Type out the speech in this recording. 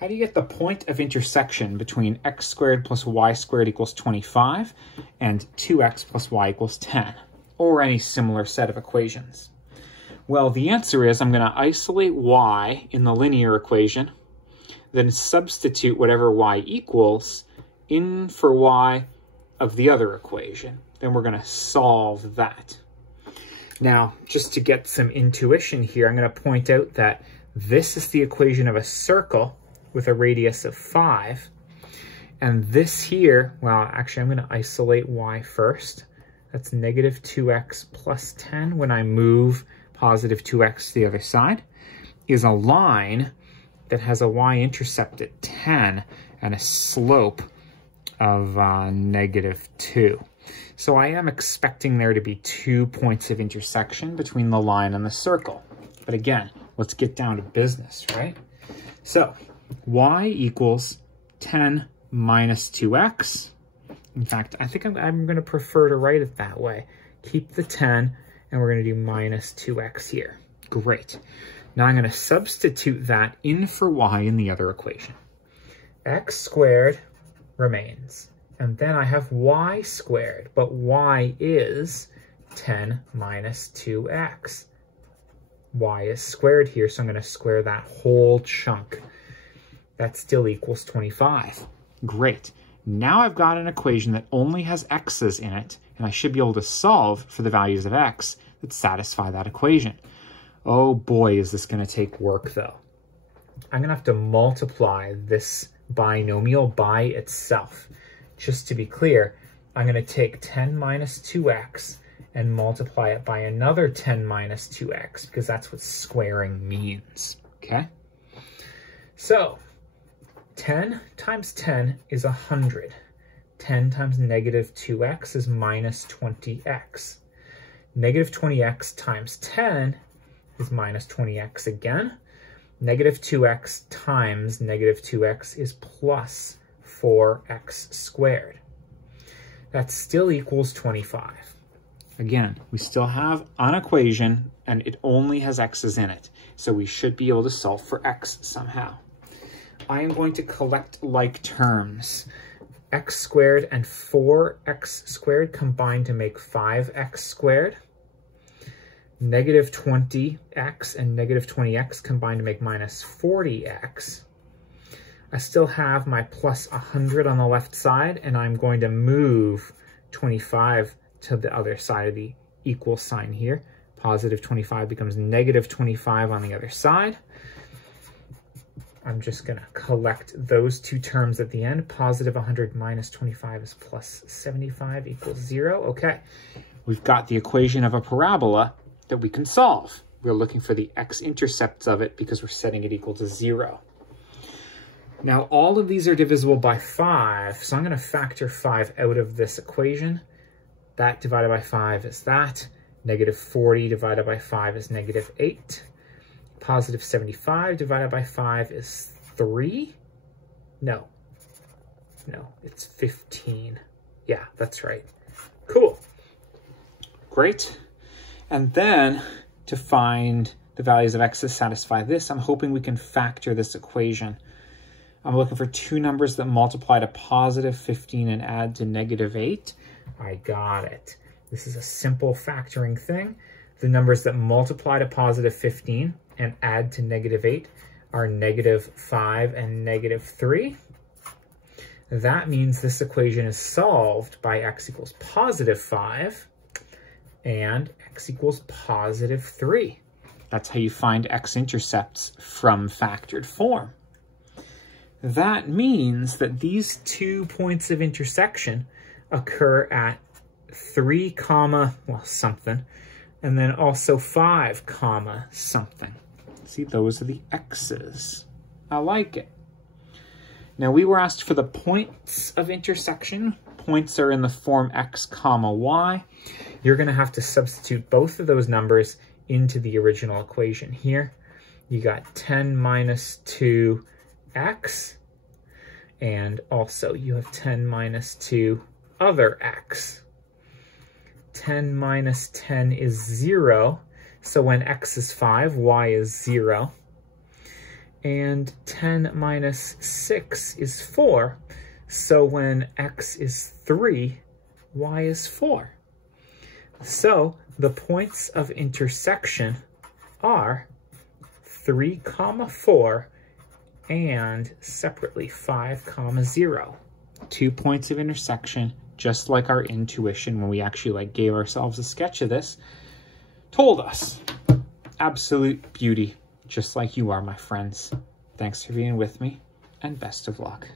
How do you get the point of intersection between x squared plus y squared equals 25 and 2x plus y equals 10, or any similar set of equations? Well, the answer is I'm going to isolate y in the linear equation, then substitute whatever y equals in for y of the other equation. Then we're going to solve that. Now, just to get some intuition here, I'm going to point out that this is the equation of a circle with a radius of 5. And this here, well, actually, I'm going to isolate y first. That's negative 2x plus 10 when I move positive 2x to the other side, is a line that has a y-intercept at 10 and a slope of negative 2. So I am expecting there to be 2 points of intersection between the line and the circle. But again, let's get down to business, right? So y equals 10 minus 2x. In fact, I think I'm going to prefer to write it that way. Keep the 10, and we're going to do minus 2x here. Great. Now I'm going to substitute that in for y in the other equation. X squared remains. And then I have y squared, but y is 10 minus 2x. Y is squared here, so I'm going to square that whole chunk. That still equals 25. Great. Now I've got an equation that only has x's in it, and I should be able to solve for the values of x that satisfy that equation. Oh boy, is this going to take work though. I'm going to have to multiply this binomial by itself. Just to be clear, I'm going to take 10 minus 2x and multiply it by another 10 minus 2x, because that's what squaring means, okay? So 10 times 10 is 100. 10 times negative 2x is minus 20x. Negative 20x times 10 is minus 20x again. Negative 2x times negative 2x is plus 4x squared. That still equals 25. Again, we still have an equation, and it only has x's in it. So we should be able to solve for x somehow. I am going to collect like terms. X squared and 4x squared combine to make 5x squared. Negative 20x and negative 20x combine to make minus 40x. I still have my plus 100 on the left side, and I'm going to move 25 to the other side of the equal sign here. Positive 25 becomes negative 25 on the other side. I'm just going to collect those two terms at the end. Positive 100 minus 25 is plus 75 equals 0. Okay, we've got the equation of a parabola that we can solve. We're looking for the x-intercepts of it because we're setting it equal to 0. Now, all of these are divisible by 5, so I'm going to factor 5 out of this equation. That divided by 5 is that. Negative 40 divided by 5 is negative 8. Positive 75 divided by 5 is 3. No, it's 15. Yeah, that's right. Cool. Great. And then to find the values of x that satisfy this, I'm hoping we can factor this equation. I'm looking for two numbers that multiply to positive 15 and add to negative 8. I got it. This is a simple factoring thing. The numbers that multiply to positive 15 and add to negative 8 are negative 5 and negative 3. That means this equation is solved by x equals positive 5 and x equals positive 3. That's how you find x-intercepts from factored form. That means that these 2 points of intersection occur at 3 comma, well, something, and then also 5 comma something. See, those are the x's. I like it. Now, we were asked for the points of intersection. Points are in the form x comma y. You're going to have to substitute both of those numbers into the original equation here. You got 10 minus 2x, and also you have 10 minus 2 other x. 10 minus 10 is 0, so when x is 5, y is 0. and 10 minus 6 is 4. So when x is 3, y is 4. So the points of intersection are 3, 4, and separately 5, 0. 2 points of intersection, just like our intuition when we actually gave ourselves a sketch of this, told us. Absolute beauty, just like you are, my friends. Thanks for being with me, and best of luck.